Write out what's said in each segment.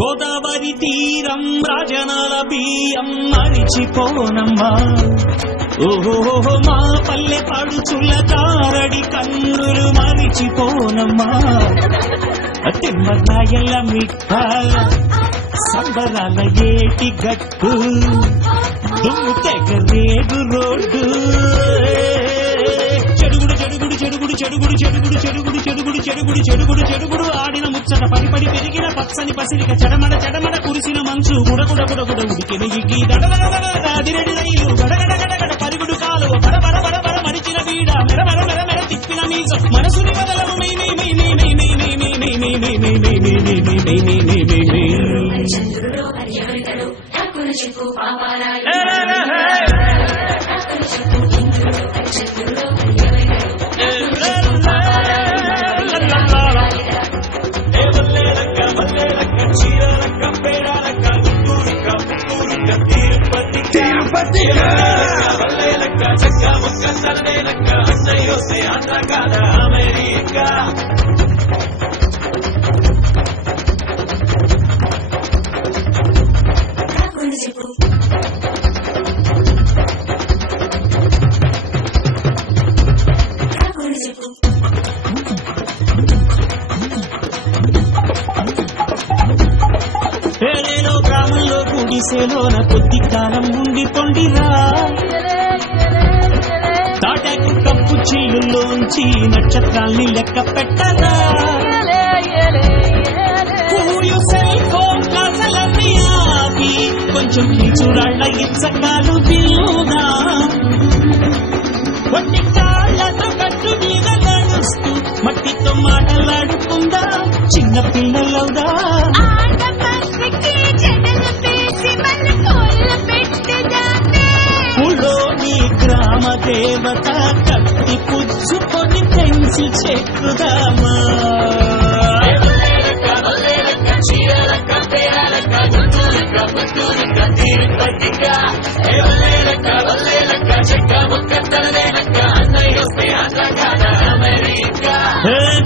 గోదావరి తీరం రాజనాల బియ్యం మరిచిపోనమ్మా. ఓహో మా పల్లె పడుచుల తారడి కన్నులు మరిచిపోనమ్మా. తిమ్మరాయల మిట్ట సంబరాల ఏటి గట్టు దుమ్ము తెగ రేగు రోడ్డు. చెడుగుడు చెడుగుడు చెడుగుడు చెడుగుడు చెడుగుడు చెడుగుడు చెడుగుడు చెడుగుడు చెడుగుడు చెడుగుడు ఆడిన ముచ్చట పడిపడి పెరిగిన పచ్చని పసిరిక చెడమడ చెడమడ కురిసిన మంచు గుడగుడ గుడగుడ ఉడికిన ఇగ్గి దడదడదిరెడి రైలు గడగడ గడగడ పరుగుడు కాలువ బడబడ బడబడ మడిచిన వీడ మెరమెర మెరమెర తిప్పిన మీసం మనసుని బదలము మీ మీ మీ మీ మీ మీ మీ మీ మీ మీ మీ మీ మీ మీ మీ మీ మీ మీ చంద్రుడు హరిహరితడు హక్కును చెప్పు పాపారాయి హక్కును చెప్పు ఇంద్రుడు చంద్రుడు అమెరికా పేరేలో గ్రామంలో గుడిసెలోన కొద్ది కాలం ఉండి పొండిరా. తాటాకు కప్పు చిల్లులోంచి నక్షత్రాల్ని లెక్క పెట్టరా. సెల్ ఫోన్ కాసలన్నీ ఆపి కొంచెం చూడాళ్ళ ఇచ్చకాలు బిల్లుదా. కొట్టి కాళ్ళతో కట్టు మీద నడుస్తూ మట్టితో మాటలాడుకుందా చిన్న పిల్లలవుదా. పులోని గ్రామ దేవత కత్తి పుచ్చుకొని పెంచి చెక్కుదామా.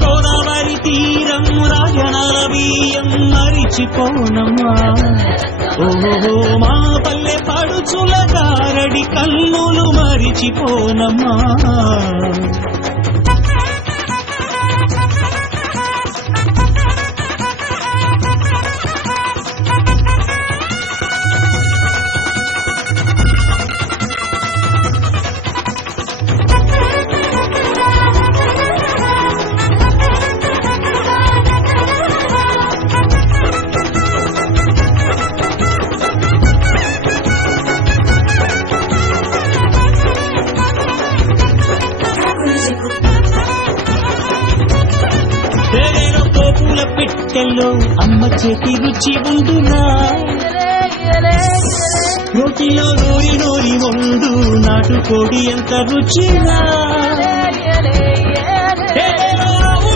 గోదావరి తీరం రాజనాల బియ్యం మరిచిపోనమ్మా. ఓహో మా పల్లె పడుచుల కారడి కన్నులు మరిచిపోనమ్మా. పెట్టెల్లో అమ్మ చేతి రుచి ఉండునా. రోటిలో నూరి నూరి వండు నాటుకోడి ఎంత రుచిగా.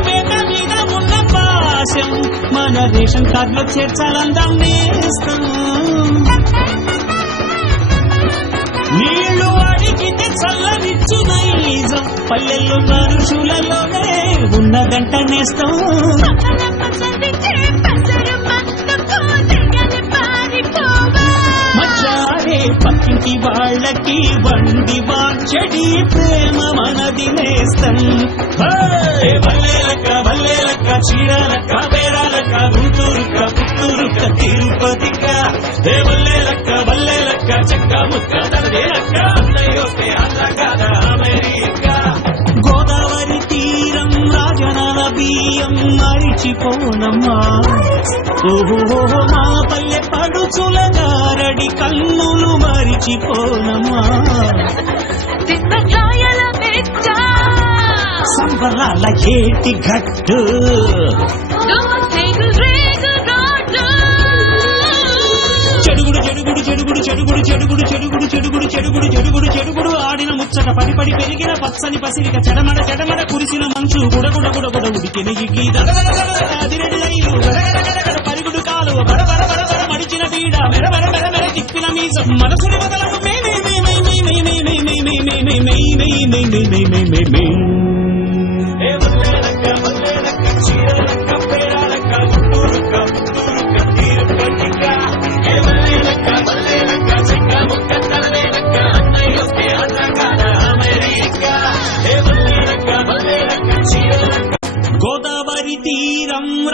మేక మీద ఉన్న పాశం మన రేషన్ కార్డులో చేర్చాలందాం నేస్తం. నీళ్లు అడిగితే చల్లనిచ్చు నైజం పల్లెల్లో మనుషులలోనే ఉన్నదంట నేస్తం. మచ్చారే పక్కింటి వాళ్ళకి వండి వాచెడి ప్రేమ మనది నేస్తం. వల్లేలక్క వల్లేలక్క చీరాలక్క బేరాలక్క గుంటూరుక్క పుత్తూరుక్క తిరుపతిక. వల్లేలక్క వల్లేలక్క చెక్క ముక్క తనదేలక్క అన్నయ్యోస్తే ఆంధ్ర కాదా అమెరికా. గోదావరి తీరం రాజనాల బియ్యం మరిచిపోనమ్మా. ఓహో మా పల్లె పడుచుల గారడి కన్నులు మరిచిపోనమ్మా. సంబరాల ఏటి గట్టు చెడుగుడు చెడుగుడు చెడుగుడు చెడుగుడు చెడుగుడు చెడుగుడు చెడుగుడు చెడుగుడు చెడుగుడు చెడుగుడు ఆడిన ముచ్చట పడిపడి పెరిగిన పచ్చని పసిరిక చెడమడ చెడమడ కురిసిన మంచు గుడగుడ గుడగుడ ఉడికిన ఇగ్గి దడదడదిరెడి రైలు గడగడ పరుగుడు కాలువ బడబడ బడబడ మడిచిన వీడ మెరమెర మెరమెర తిప్పిన మీసం మనసుని బదలము మే మే మే మే మే మే మే మే మే మే మే మే మే మే మే మే మే మే. వల్లేలక్క వల్లేలక్క చీరాలక్క పేరాలక్క గుంటూరుక్క పుత్తూరుక్క తిరుపతిక. తీరం